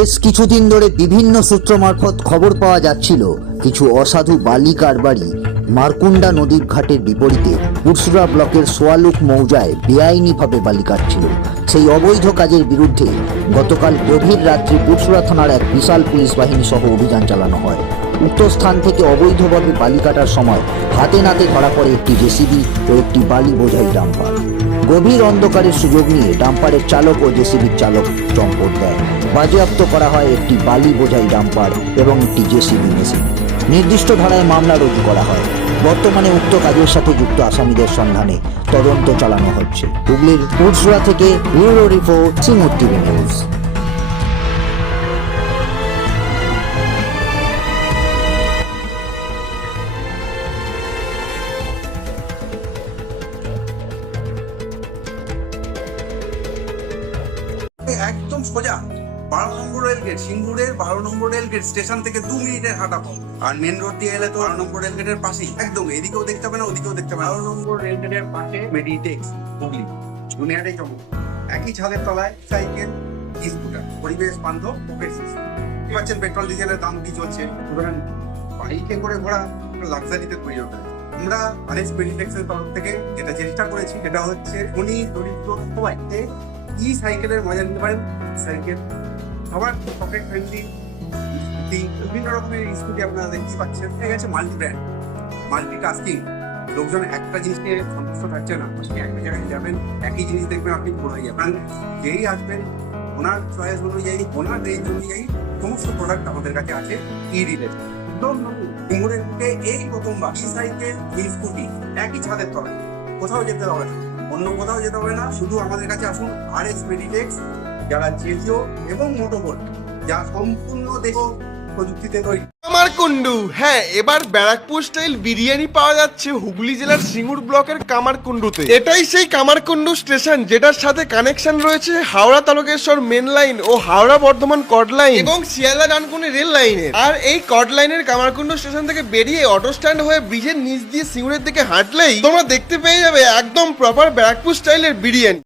বেশ কিছুদিন ধরে বিভিন্ন সূত্র মারফত খবর পাওয়া যাচ্ছিল কিছু অসাধু বালি কারবারি মারকুন্ডা নদীর ঘাটের বিপরীতে পুরসুরা ব্লকের সোয়ালুক মৌজায় বেআইনিভাবে বালি কাটছিল। সেই অবৈধ কাজের বিরুদ্ধে গতকাল গভীর রাত্রি পুরসুরা থানার এক বিশাল পুলিশ বাহিনী সহ অভিযান চালানো হয়। উক্ত স্থান থেকে অবৈধভাবে বালি কাটার সময় হাতে নাতে ধরা পড়ে একটি জেসিবি ও একটি বালি বোঝাই ডাম্পার। গভীর অন্ধকারের সুযোগ নিয়ে ডাম্পারের চালক ও জেসিবির চালক চম্পট দেয়। বাজেয়াপ্ত করা হয় একটি বালি বোঝাই ডাম্পার এবং একটি জেসিবি মেশিন। নির্দিষ্ট ধারায় মামলা রুজু করা হয়। বর্তমানে উক্ত কাজের সাথে যুক্ত আসামিদের সন্ধানে তদন্ত চালানো হচ্ছে। হুগলির পুরসুরা থেকে bureau report, Singur TV news. একদম সোজা 12 নম্বর রেলগেট, সিঙ্গুরের 12 নম্বর রেলগেট স্টেশন থেকে 2 মিনিটের হাঁটা পথ। আর মেন রোড দিয়ে এলে তো 12 নম্বর রেলগেটের পাশেই, একদম এদিকেও দেখতে হবে না ওদিকেও দেখতে হবে না। 12 নম্বর রেলগেটের পাশে মেডিটেক্স হুগলি দুনিয়াটাই চমক। একই ছাদের তলায় সাইকেল, স্কুটার, পরিবেশ বান্ধব কি পাচ্ছেন। পেট্রোল ডিজেলের দাম কি চলছে, সুতরাং বাইকে করে ঘোরা লাক্সারিতে পরিণত হয়েছে। আমরা আরএস মেডিটেক্সের তরফ থেকে যেটা চেষ্টা করেছি সেটা হচ্ছে উনি দরিদ্র সবাইকে সাইকেলের মজা নিতে পারেন। সাইকেল আবার পকেট ফ্রেন্ডলি স্কুটি, বিভিন্ন রকমের স্কুটি আপনারা দেখতে পাচ্ছেন। হয়ে গেছে মাল্টি ব্র্যান্ড, মাল্টি টাস্কিং। লোকজন একটা জিনিস নিয়ে সন্তুষ্ট থাকছে না, আপনি একটা জায়গায় যাবেন একই জিনিস দেখবেন আপনি ভোর হয়ে যাবেন। যেই আসবেন ওনার চয়েস অনুযায়ী, ওনার রেঞ্জ অনুযায়ী সমস্ত প্রোডাক্ট আমাদের কাছে আছে। ই রিলেটেড একদম সিঙ্গুরের বুকে এই প্রথমবার সাইকেল, স্কুটি একই ছাদের তলায়, কোথাও যেতে হবে না, অন্য কোথাও যেতে হবে না। শুধু আমাদের কাছে আসুন আরএস মেডিটেক্স, যারা জেজিও এবং মোটোবোল্ট, যা সম্পূর্ণ দেহ প্রযুক্তিতে তৈরি। কামারকুন্ডু, হ্যাঁ, এবার ব্যারাকপুর স্টাইল বিরিয়ানি পাওয়া যাচ্ছে হুগলি জেলার সিঙ্গুর ব্লকের কামারকুন্ডুতে। এটাই সেই কামারকুন্ডু স্টেশন যেটার সাথে কানেকশন রয়েছে হাওড়া তারকেশ্বর মেন লাইন ও হাওড়া বর্ধমান কড লাইন এবং শিয়ালদা ডানকুনি রেল লাইনের। আর এই কড লাইনের কামারকুন্ডু স্টেশন থেকে বেরিয়ে অটো স্ট্যান্ড হয়ে ব্রিজের নিচ দিয়ে সিঙ্গুরের দিকে হাঁটলেই তোমরা দেখতে পেয়ে যাবে একদম প্রপার ব্যারাকপুর স্টাইলের বিরিয়ানি।